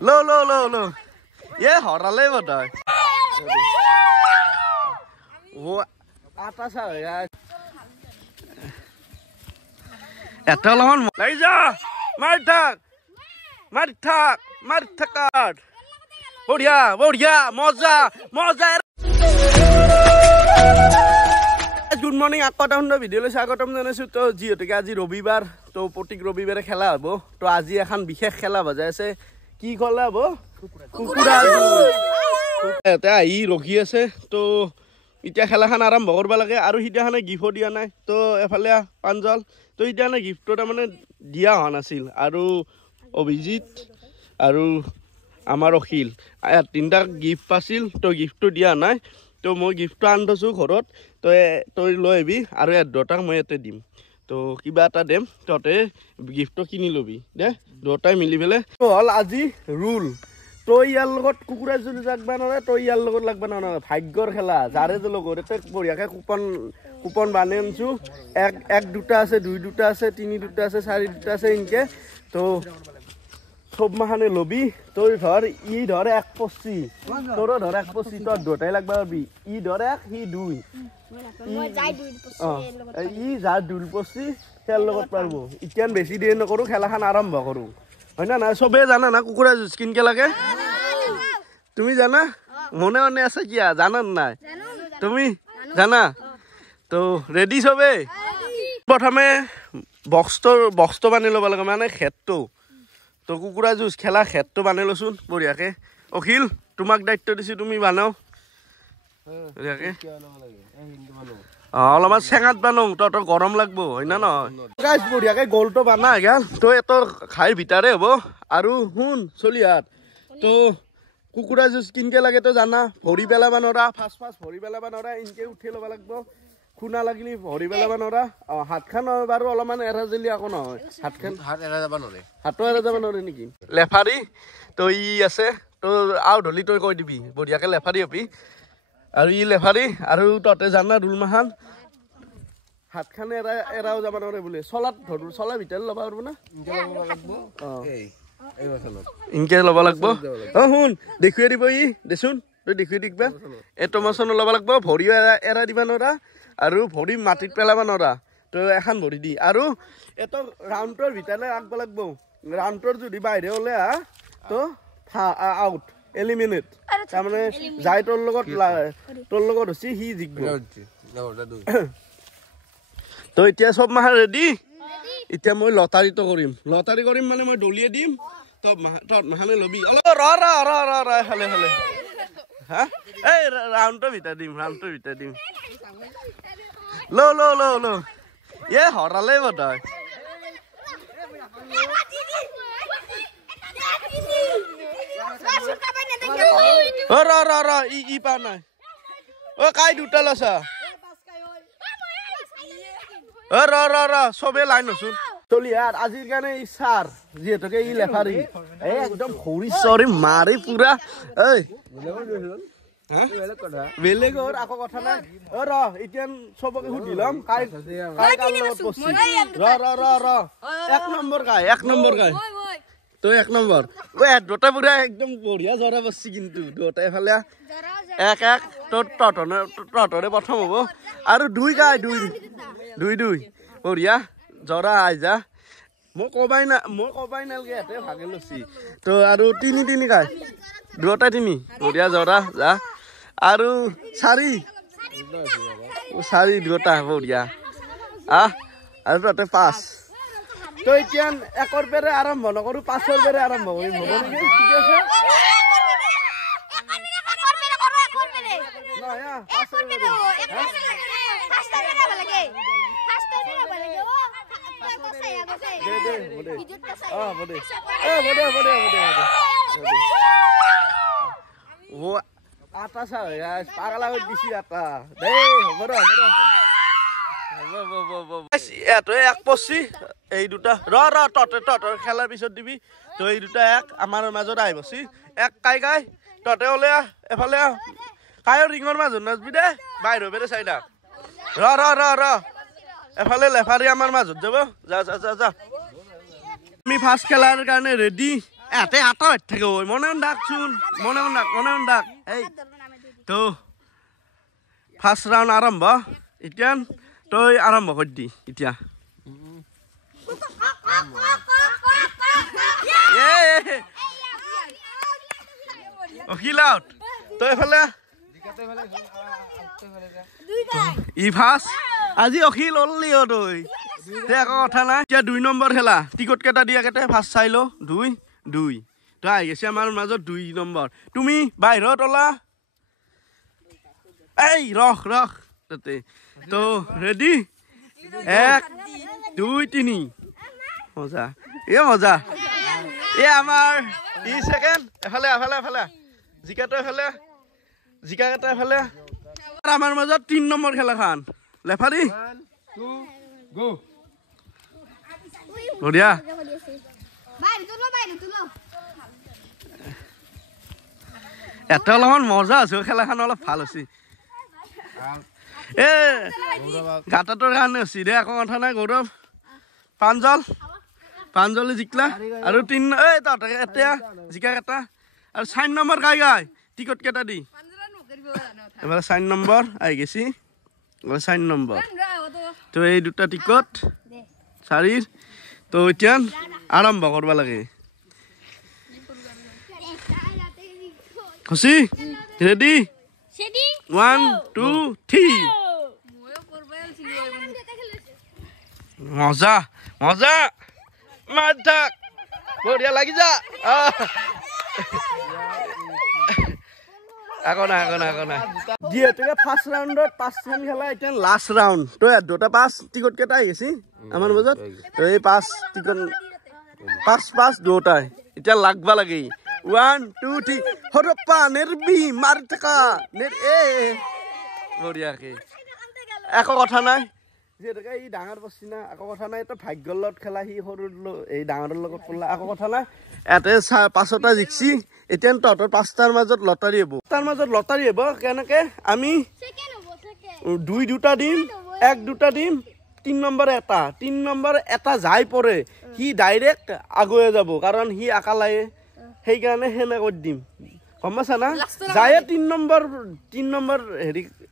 লো ये हराले बताय वो आता सा यार এটা লমান লাই যা মার থাক বড়িয়া মজা গুড মর্নিং আকটাম ভিডিও লৈছে আগতম জানাইছো তো যিহেতুকে আজি ৰবিবাৰ তো প্ৰত্যেক ৰবিবাৰে খেলা হ'ব তো আজি এখন বিশেষ খেলা বজাই আছে কি খেলা হ'ব কুকুৰা এটা আহি ৰখি আছে তো এতিয়া খেলাখন আৰম্ভ কৰিব লাগে আৰু সিদিনাখনে গিফ্ট দিয়া নাই তো এফালে পাঞ্জল তো সিদিনাখনে গিফ্টটো তাৰমানে দিয়া হোৱা নাছিল আৰু অভিজিত আৰু আমাৰ অখিল তিনিটা গিফ্ট পাইছিল তো গিফ্টটো দিয়া নাই তো মই গিফ্টটো আনি থৈছোঁ ঘৰত তই লৈ আহিবি আৰু দুটাক মই ইয়াতে দিম তো কিবা এটা দিম তহঁতে গিফ্টটো কিনি ল'বি দে দুটাই মিলি পেলাই হ'ল আজি ৰুল তই ইয়াৰ লগত কুকুৰা যদি লাগবা নোৱাৰে তই ইয়াৰ লগত লাগবা নোৱাৰে ভাগ্যৰ খেলা যাৰে লগত এতে বঢ়িয়াকৈ কুপন বানি আনিছোঁ এক দুটা আছে দুই দুটা আছে তিনি দুটা আছে চাৰি দুটা আছে এনেকৈ তো সব মাহানে লবি তই ধৰ ই ধৰ 1.25 তোৰো ধৰ 1.25 তোৰ দুটাই লাগবা পাবি ই ধৰ 1 সি 2 ই যা 2.25 খেল লগত পাৰব ইতিয়ান বেছি দেৰি নকৰো খেলাখন আৰম্ভ কৰো হয় না না সবে জানা না কুকুৰা জুচ কিনকে লাগে তুমি জানা মনে আছে কি জানা নাই তুমি জানা তো ৰেডি সবে প্ৰথমে বক্সটো বানি ল'ব লাগে মানে খেতটো তো কুকুৰা জুচ খেলা খেতটো বানি লচোন বঢ়িয়াকে অখিল তোমাক দায়িত্ব দিছো তুমি বানাও বঢ়িয়াকে অলপমান চেঙাত বানো তহঁতৰ গৰম লাগব হয় না নহয় গাইজ বঢ়িয়াকে গলটো বানা গেল তো এতৰ খাইৰ ভিতৰে হ'ব আৰু শুন চলি হাত তো কুকুৰা জুচ কিনকে লাগে তো জানা ভৰি পেলাব নোৱাৰা ফাৰ্ষ্ট ভৰি পেলাব নোৱাৰা ইনকে উঠি ল'ব লাগিব খুনা লাগিলি ভৰি পেলাব নোৱাৰা হাতখন বাৰু অলপমান এৰা জেলি আকৌ নহয় হাত এৰা যাব নোৱাৰে হাতো এৰা যাব নোৱাৰে নেকি লেফাৰী তো ই আছে তো আও ধলি তই কৈ দিবি বঢ়িয়াকে লেফাৰী হবি আৰু ই লেফাৰী আৰু তহঁতে জানা ৰুল মাখান হাতখান এৰাও যাব নোৱাৰে বোলে চলা ভিতৰত ল'ব পাৰিব না ইনকে ল'ব লাগিব শুন দেখুৱাই দিব ই দেচোন তই দেখুৱাই দিবা এই টমাচন ল'ব লাগিব ভৰিও এৰা দিব নোৱাৰা আৰু ভৰি মাটিত পেলাব নোৱাৰা তো এখন ভৰি দি আৰু এটা ৰাউণ্ডৰ ভিতৰলৈ ৰাখিব লাগিব ৰাউণ্ডৰ যদি বাহিৰে ওলাই তো আউট এলিমিনেট তাৰমানে যাই তোৰ লগত হৈছে সি জিকিব তো এতিয়া চব মাহ ৰেডি এতিয়া মই লটাৰীটো কৰিম মানে মই দলিয়াই দিম তহঁত মাহানে ল'বি অলপ ৰ খালে হা এই ৰাউণ্ডৰ ভিতৰত দিম লো ये हराले बताय ই পা নাই ও কাই দুটা লছা ৰ সবে লাইন হচোন চলি আৰ আজিৰ কাৰণে ই সাৰ যিহেতুকে ই লেফাৰী একদম খৰি চৰি মাৰি পুৰা এই বেলেগৰ আকৌ কথা নাই ৰ এতিয়া সবকে সুধি লম কাই ৰ এক নম্বৰ গাই তো এক নম্বৰ দুটা পুৰা একদম বঢ়িয়া জৰা বসছি কিন্তু দুটা এফালে এক তহঁতৰে প্ৰথম হ'ব আৰু দুই গাই দুই বঢ়িয়া জৰা আইজা মই কবাই নালগে ইয়াতে ভাগে লৈছি তো আৰু তিনি গাই দুটা তিনি বঢ়িয়া জৰা যা আৰু চাৰি দুটা বঢ়িয়া আৰু তাতে 5 তো এতিয়া একৰ পেৰে আৰম্ভ নকৰো 5ৰ পেৰে আৰম্ভ কৰিম হ'ব নেকি ঠিক আছে আটা চা পাগলা হৈ দিছি আটা দেই হ'ব ৰ এটো 1.25 এই দুটা তহঁতৰ খেলাৰ পিছত দিবি তো এই দুটা এক আমাৰ মাজত আহিবছি এক কাই তহঁতে ওলে এফালে কাইৰ ৰিঙৰ মাজত নাচবি দে বাহিৰ বেৰে চাইডা ৰ এফালে লেফাৰী আমাৰ মাজত যাব যা আমি ফাৰ্ষ্ট খেলাৰ কাৰণে ৰেডি এতে আটা থাকে ওই মনে ডাক শুন মনে ডাক এই তো ফার্স্ট রাউন্ড আরম্ভ এতিয়া তই আরম্ভ কর দি এতিয়া অখিল আউট তই ফেলে ই ফার্স্ট আজি অখিল অনলি তই একো কথা নাই এতিয়া 2 নম্বৰ খেলা টিকট কেইটা দিয়া কেইটা ফাৰ্স্ট চাই লো 2 2 তই আহি গৈছে আমাৰ মাজত 2 নম্বৰ তুমি বাহিৰত ওলা এই ৰখ তাতে তো ৰেডি 1 2 3 মজা মজা আমাৰ 30 সেকেন্ড এফালে জিকাটো এফালে আমাৰ মাজত 3 নম্বৰ খেলা খান লেফারি 1 2 গো বঢ়িয়া এটা অলপমান মজা আছে খেলাখন অলপ ভাল আছে গাটাটোৰ কাৰণে হৈছে দে একো কথা নাই গৌৰৱ পাঞ্জলে জিকলা আৰু 3 এই তহঁতে এতিয়া জিকা কেইটা আৰু 4 নম্বৰ গাই টিকট কেইটা দি এবাৰ 4 নম্বৰ আহি গৈছি 4 নম্বৰ তো এই দুটা টিকট 4 তো এতিয়া আৰম্ভ কৰিব লাগে খুশি রেডি 1 2 3 মজা মাথাক বঢ়িয়া লাগি যা আগো না যিহেতুকে ফার্স্ট রাউন্ডত 5 রাউন্ড খেলা এতিয়া লাস্ট রাউন্ড তো দুটা 5 টিকট কেটা আহিছি আমার মাজত এই 5 টিকট 5 দুটাই এতিয়া লাগবা লাগে 1 2 3 হরপ্পা নেরবি মার টাকা নের বঢ়িয়া কে একো কথা নাই যেটাকে এই ডাঙৰ বস্তি না একো কথা নাই তো ভাগ্যৰ লগত খেলা সি সৰু এই ডাঙৰৰ লগত পলা একো কথা নাই এতে 5টা জিকছি এতিয়া তহঁতৰ 5টাৰ মাজত লটাৰী হ'ব কেনেকে আমি 2 দিম 1 2 দিম 3 নম্বৰ এটা যাই পৰে সি ডাইৰেক্ট আগুৱাই যাব কাৰণ সি আকালাই সেইকাৰণে হেনে কৰি দিম গম পাইছা না যায় 3 নম্বৰ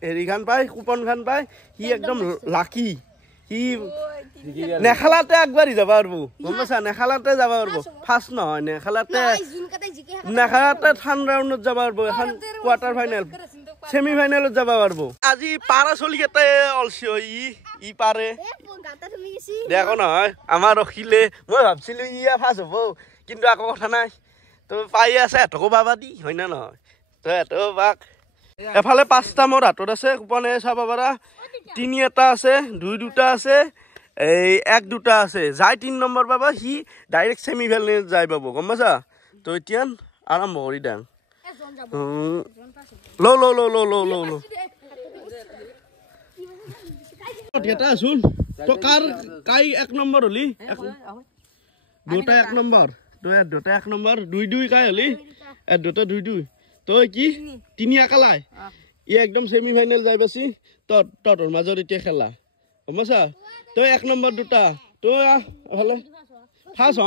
হেৰি খান পায় কুপন খান পায় সি একদম লাকি সি নেখালাতে আগবাঢ়ি যাব পারব গম পাইছা নেখালাতে যাব পারব ফার্স্ট নহয় নেখালাতে থার্ড রাউন্ডত যাব পারব এখন কোয়ার্টার ফাইনাল সেমি ফাইনালত যাব পারব আজি পারা চলি কেতে অলছি ই পারে দেখো নহয় আমার অখিলে মই ভাবছিলো ইয়া ফার্স্ট হব কিন্তু আকো কথা নাই তো পাই আছে এটকো বাবা দি হয় না নহয় তো এটো বাক এফালে 5টা মোৰ হাতত আছে কুপনে চাব পাৰা 3 এটা আছে 2 দুটা আছে এই 1 দুটা আছে যাই 3 নম্বৰ পাবা সি ডাইৰেক্ট সেমি ফাইনাল যাই পাব গম পাইছা তো এতিয়া আৰম্ভ কৰি দাং লো এটা শুন তো কাই 1 নম্বৰ হলি দুটা 1 নম্বৰ তো দুটা 1 নম্বৰ 2 কাই হলি দুটা 2 তো কি 3 একালাই ই একদম সেমি ফাইনাল যাই পাছি তোর মাজত এতিয়া খেলা গম পাইছা তো 1 নম্বৰ দুটা তো হলে ফাৰ্স্ট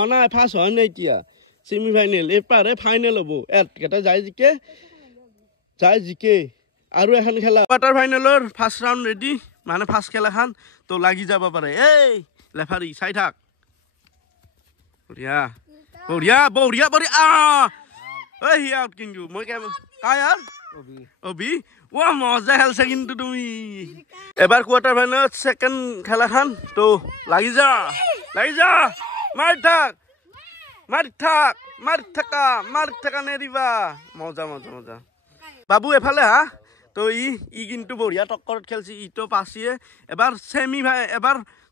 হয় না এতিয়া সেমি ফাইনাল এপাৰে ফাইনাল হবো কেটা যায় জিকে আৰু এখন খেলা কোয়াৰ্টাৰ ফাইনালৰ ফার্স্ট রাউন্ড রেডি মানে ফার্স্ট খেলা খান তো লাগি যাব পারে এই লেফারি চাই থাক বঢ়িয়া ঐ হি আউট কিন্তু মই কাই আর অবি ও মজা খেলছে কিন্তু তুমি এবার কোয়ার্টার ফাইনাল সেকেন্ড খেলা খান তো লাগি যা মার থাকা নেরিবা মজা বাবু এফালে হা তো ই কিন্তু বঢ়িয়া টক্কৰত খেলছি ই তো পাছিয়ে এবাৰ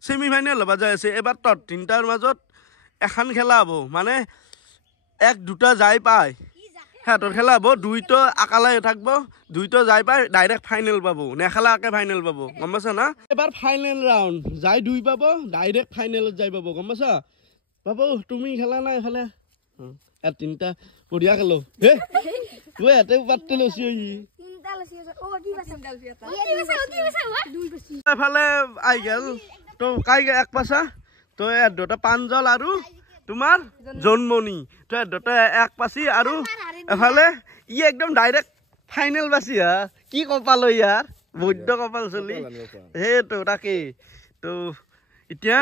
সেমি ফাইনাল হবা যাই আছে এবাৰ তোৰ 3টাৰ মাজত এখন খেলা হব মানে 1 2টা যাই পায় তোর খেলা হবো 2 তো আকালাই থাকবো 2 তো যাই পায় ডাইরেক্ট ফাইনাল পাবো নেখালাকে ফাইনাল পাবো গম পাইছা না এবার ফাইনাল রাউন্ড যাই 2 পাবো ডাইরেক্ট ফাইনালত যাই পাবো গম পাইছা বাবু তুমি খেলা না এফালে 3টা বঢ়িয়া খেলো হে তুই এতে পাত্তে লছি এফালে আই গেল তো কাই 1 পাছা তো দুটা পাঞ্জল আৰু তোমাৰ জন্মনি তো দুটা এক পাছি আৰু এফালে ই একদম ডাইৰেক্ট ফাইনেল বাছি হা কি কপাল ইয়াৰ বৈদ্য কপাল চলি সেইটো তাকেই তো এতিয়া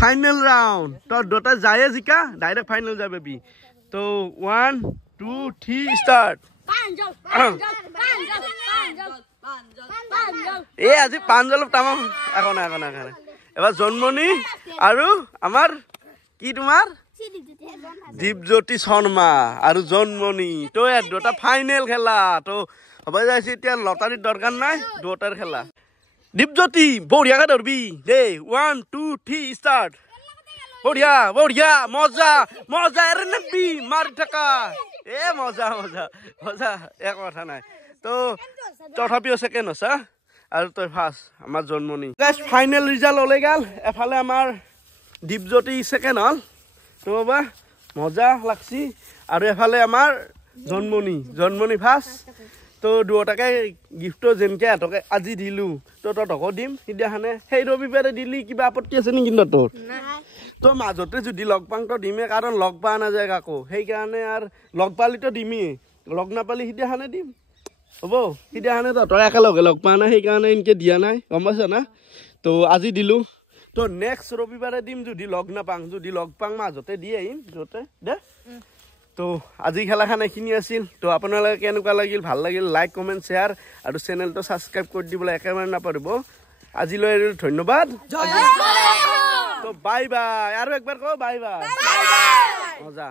ফাইনেল ৰাউণ্ড তো দুটা যায় জিকা ডাইৰেক্ট ফাইনেল যায় বেবি তো 1 2 3 ষ্টাৰ্ট এই আজি পাঞ্জল তামাম এখন এবাৰ জন্মনি আৰু আমাৰ কি তোমাৰ দীপজ্যোতি শৰ্মা আৰু জন্মনি তো দুটা ফাইনেল খেলা তো হ'ব যাইছে এতিয়া লটাৰীৰ দৰকাৰ নাই দুটাৰ খেলা দীপজ্যোতি বঢ়িয়াকে ধৰবি দে 1 2 3 ষ্টাৰ্ট বঢ়িয়া বঢ়িয়া মজা মজা এৰে নেবি মাৰি থাকা এ মজা মজা মজা এক কথা নাই তো তথাপিও ছেকেণ্ড হছা আৰু তই ফাৰ্ষ্ট আমাৰ জন্মনি ফাইনেল ৰিজাল্ট ওলাই গ'ল এফালে আমাৰ দীপজ্যোতি ছেকেণ্ড হ'ল তো বাবা মজা লাগছি আৰু এফালে আমাৰ জন্মনি ফাৰ্ষ্ট তো দুটাকে গিফ্টটো যেনকে এটকে আজি দিলোঁ তো তহঁতকো দিম সিদিনাখনে সেই ৰবিবাৰে দিলি কিবা আপত্তি আছে নেকি তোৰ তো মাজতে যদি লগ পাং তো দিমেই কাৰণ লগ পোৱা নাযায় কাকো সেইকাৰণে আৰু লগ পালিতো দিমেই লগ নাপালি সিদিনাখনে দিম হ'ব সিদিনাখনে তহঁতৰ একেলগে লগ পোৱা নাই সেইকাৰণে এনেকৈ দিয়া নাই গম পাইছ না তো আজি দিলোঁ তো নেক্সট ৰবিবাৰে দিম যদি লগ নাপাং যদি লগ পাং মাজতে দি আহিম য'তে দে তো আজি খেলাখন এইখিনি আছিল তো আপোনালোকে কেনেকুৱা লাগিল ভাল লাগিল লাইক কমেণ্ট শ্বেয়াৰ আৰু চেনেলটো ছাবস্ক্ৰাইব কৰি দিবলৈ একেবাৰে নাপাহৰিব আজিলৈ ধন্যবাদ তো বাই বাই আৰু একবাৰ কওঁ বাই বাই মজা